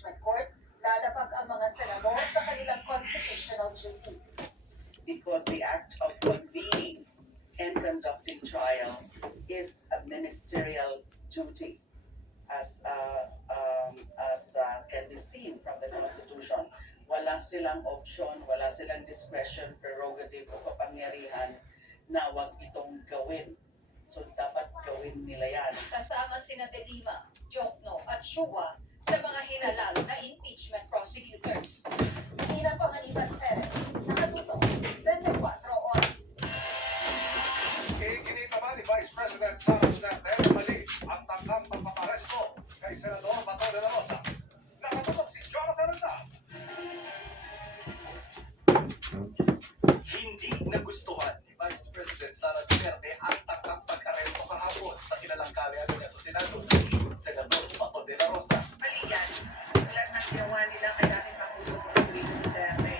impeachment court, lalabag ang mga senador sa kanilang constitutional duty. Because the act of convening and conducting trial is a ministerial duty, as can be seen from the Constitution. Wala silang option, wala silang discretion, prerogative o kapangyarihan na wag itong gawin. So dapat gawin nila yan. Kasama sina De Lima, Jokno at Shua sa mga hinalang na impeachment prosecutors. Tina Panganiban Perez, nakatuto, 24 oras. Iginit naman ni Vice President Sara Duterte mali ang tangkang pagpaparesto kay Senador Bato de la Rosa. Nakatutok si Jonathan Randa. Hindi nagustuhan ni Vice President Sara Duterte ang tangkang pagkaresto kahapon sa kilalang kalihano niya sa Senado, Senador Bato de la Rosa. Mali yan. Lahat ng ginawa nila kay dating Pangulong Rodrigo Duterte,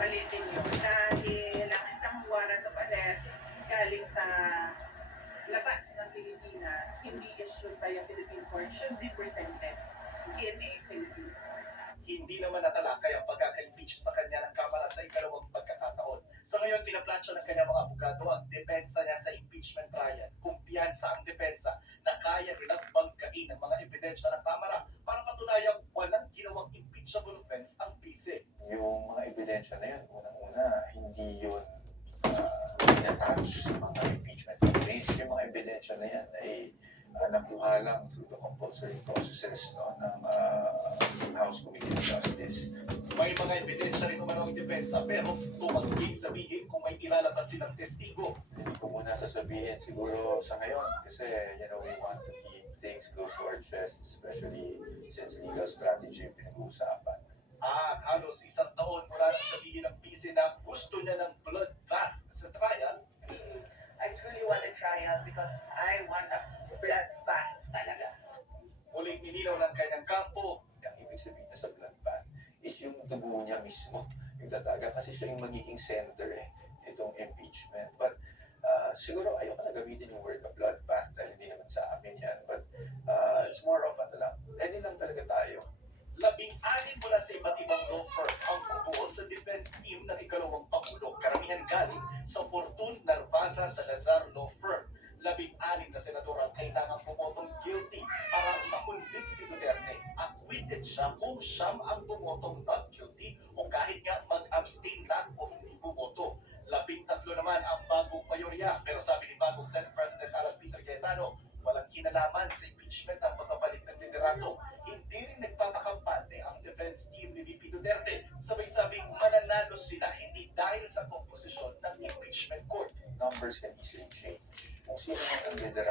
mali din yun. Dahil ang isang warrant of arrest galing sa labas ng Pilipinas, hindi issued by a Philippine court, should be presented in a Philippine court. Hindi naman natalakay ang pagkaka-impeach sa kanya ng Kamara sa ikalawang pagkakataon. Sa ngayon, pinaplansya ng kanyang mga abogado ang depensa niya sa impeachment trial. Kumpiyansa ang depensa na kaya nilang banggain ang mga ebidensya ng Kamara para patunayang walang ginawang impeachable offense ang PC. Yung mga ebidensya na yun, unang-una, hindi yun in-attach sa mga impeachment campaigns. Yung mga ebidensya na yan ay nakuha lang through the compulsory processes ng House Committee on Justice. May mga ebidensya rin naman ang depensa pero tumanggi sabihin kung may ilalabas silang testigo. Hindi ko muna sasabihin siguro sa ngayon kasi we want to keep things close to our chest, especially since legal strategy yung pinag-uusapan. Halos isang taon mula nang sabihin ng PC na gusto niya ng blood bath sa trial. I truly want a trial because I want a blood bath talaga. Muling nilinaw ng kanyang kampo. Ang ibig sabihin na sa blood bath is yung dugo niya mismo, yung tataga, kasi siya yung magiging center itong impeachment. But siguro ayoko na gamitin yung word na blood bath dahil hindi naman sa amin yan. But it's more of ano lang, ready lang talaga tayo. 16 mula sa iba't ibang law firm ang bubuo sa defense team ng ikalawang Pangulo. Karamihan galing sa Fortun Narvaza Salazar Law Firm. 16 na senador ang kailangang bumotong guilty para makonvict si Duterte. Acquitted siya kung siyam ang bumotong not guilty o kahit nga mag-abstain lang o hindi bumoto. 13 naman ang bagong mayorya. Pero sabi ni bagong Senate President Alan Peter Cayetano, walang kinalaman sa impeachment ang pagkapalit ng liderato. Hindi rin nagpapakampante ang defense team ni VP Duterte. Sabay-sabing mananalo sila hindi dahil sa komposisyon ng impeachment court. Numbers can easily change. Kung sino man ang liderato,